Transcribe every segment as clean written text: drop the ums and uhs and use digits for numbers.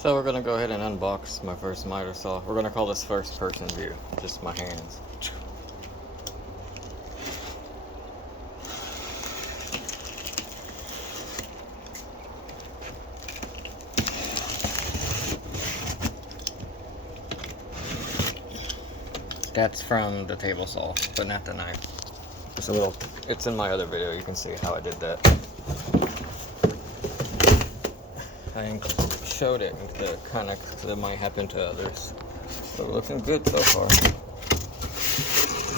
So we're gonna go ahead and unbox my first miter saw. We're gonna call this first person view, just my hands. That's from the table saw, but not the knife. It's in my other video, you can see how I did that. I showed it to kind of, that might happen to others. But we're looking good so far.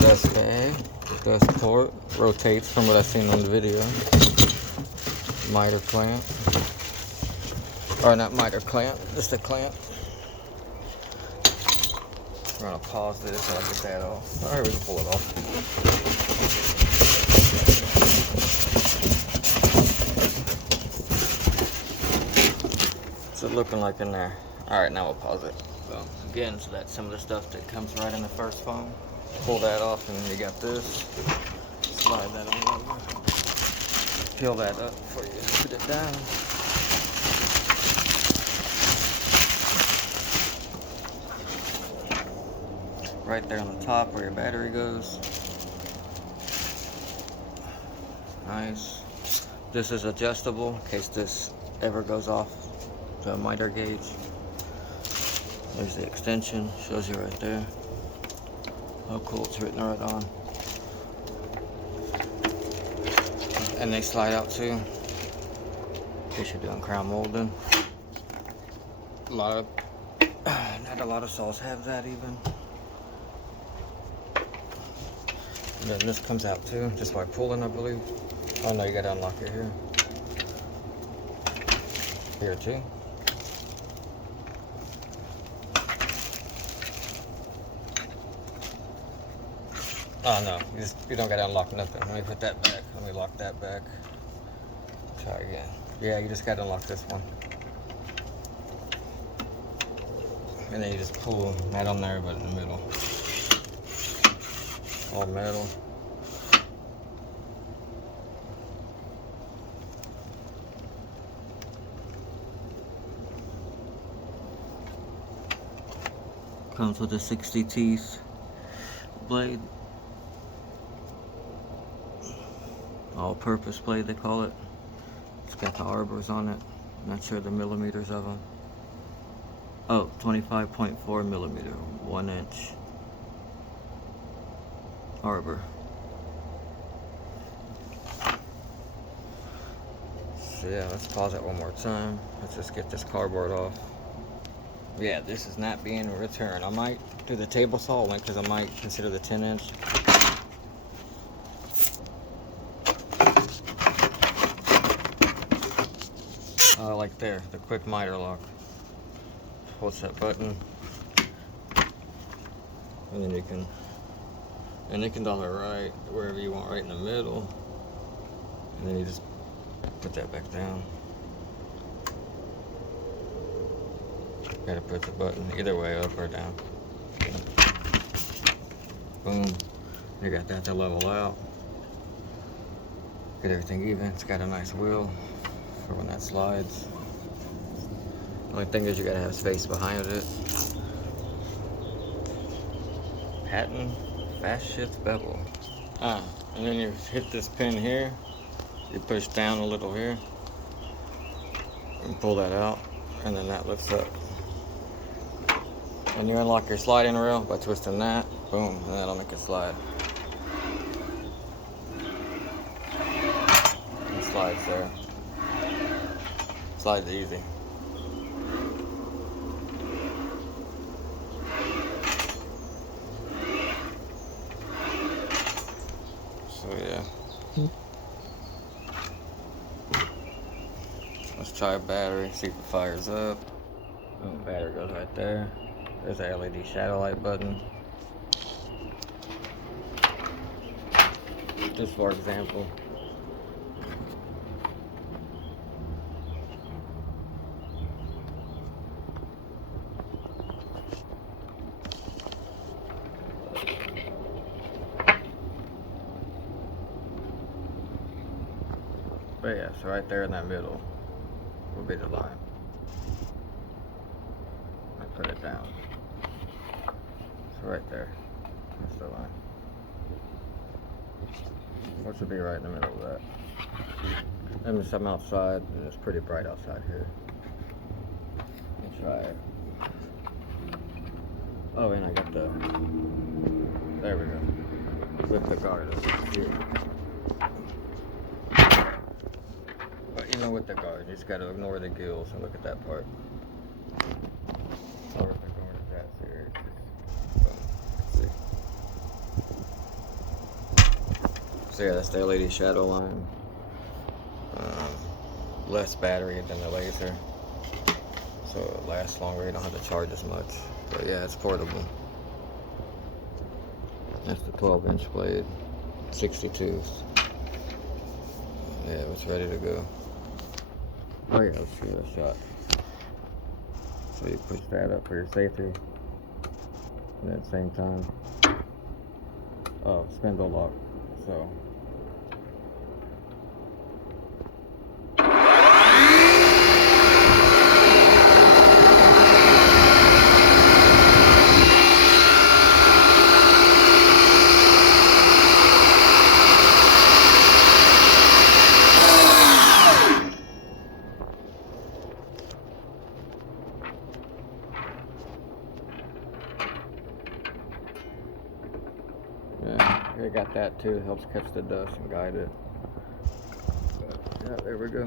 Dust bag, dust port, rotates from what I've seen on the video. Miter clamp. Or not miter clamp, just a clamp. I'm gonna pause this so I get that off. Alright, we can pull it off. What's it looking like in there? Alright, now we'll pause it. So again, so that's some of the stuff that comes right in the first phone. Pull that off and then you got this. Slide that on over. Peel that up before you put it down. Right there on the top where your battery goes. Nice. This is adjustable in case this ever goes off the miter gauge. There's the extension, shows you right there. How cool, it's written right on. And they slide out too, in case you're doing crown molding. Not a lot of saws have that even. And then this comes out too, just by pulling, I believe. Oh no, you gotta unlock it here. Here too. Oh no, you don't gotta unlock nothing. Let me put that back. Let me lock that back. Try again. Yeah, you just gotta unlock this one. And then you just pull that on there, but in the middle. All metal. Comes with a 60 teeth blade. All-purpose blade, they call it. It's got the arbors on it. Not sure the millimeters of them. Oh, 25.4 millimeter, 1 inch arbor. So yeah, let's pause it one more time. Let's just get this cardboard off. Yeah, this is not being returned. I might do the table saw only because I might consider the 10-inch. Like there, the quick miter lock. Push that button, and then you can dial it right wherever you want, right in the middle, and then you just put that back down. Gotta push the button either way, up or down. Boom, you got that to level out. Get everything even. It's got a nice wheel for when that slides. The only thing is you gotta have space behind it. Patent fast shift bevel. And then you hit this pin here. You push down a little here and pull that out, and then that lifts up. And you unlock your sliding rail by twisting that. Boom, and that'll make it slide. It slides there. Slides easy. So yeah. Let's try a battery, see if it fires up. Oh, battery goes right there. There's a LED shadow light button. Just for example. But yeah, so right there in that middle will be the line. put it down. It's right there. That's the line. What should be right in the middle of that. And I'm outside, and it's pretty bright outside here. Let's try it. Oh, and I got the. There we go. With the guard here. But even with the guard, you just gotta ignore the gills and look at that part. Or ignore that serious. So yeah, that's the LED shadow line. Less battery than the laser, so it lasts longer. You don't have to charge as much. But yeah, it's portable. That's the 12-inch blade, 62s. Yeah, it's ready to go. Oh yeah, let's give it a shot. So you push that up for your safety, and at the same time, spindle lock. So. Yeah, I got that too. It helps catch the dust and guide it. But, yeah, there we go.